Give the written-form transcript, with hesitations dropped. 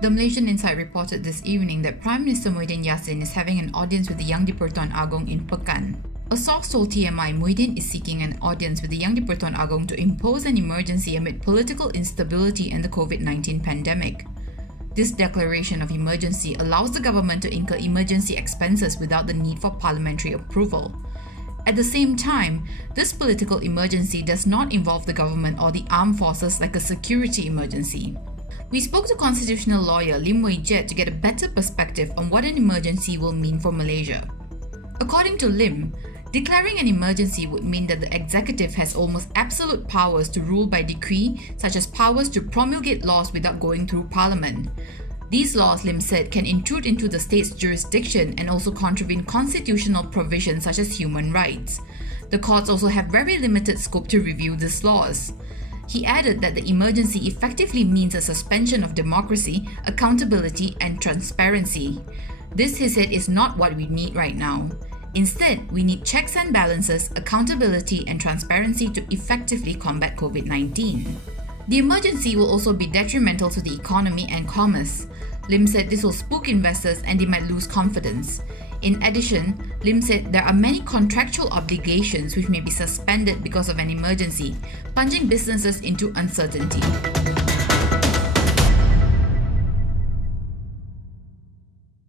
The Malaysian Insight reported this evening that Prime Minister Muhyiddin Yassin is having an audience with the Yang di-Pertuan Agong in Pekan. A source told TMI Muhyiddin is seeking an audience with the Yang di-Pertuan Agong to impose an emergency amid political instability and the COVID-19 pandemic. This declaration of emergency allows the government to incur emergency expenses without the need for parliamentary approval. At the same time, this political emergency does not involve the government or the armed forces like a security emergency. We spoke to constitutional lawyer Lim Wei Jiat to get a better perspective on what an emergency will mean for Malaysia. According to Lim, declaring an emergency would mean that the executive has almost absolute powers to rule by decree, such as powers to promulgate laws without going through parliament. These laws, Lim said, can intrude into the state's jurisdiction and also contravene constitutional provisions such as human rights. The courts also have very limited scope to review these laws. He added that the emergency effectively means a suspension of democracy, accountability, and transparency. This, he said, is not what we need right now. Instead, we need checks and balances, accountability, and transparency to effectively combat COVID-19. The emergency will also be detrimental to the economy and commerce. Lim said this will spook investors and they might lose confidence. In addition, Lim said there are many contractual obligations which may be suspended because of an emergency, plunging businesses into uncertainty.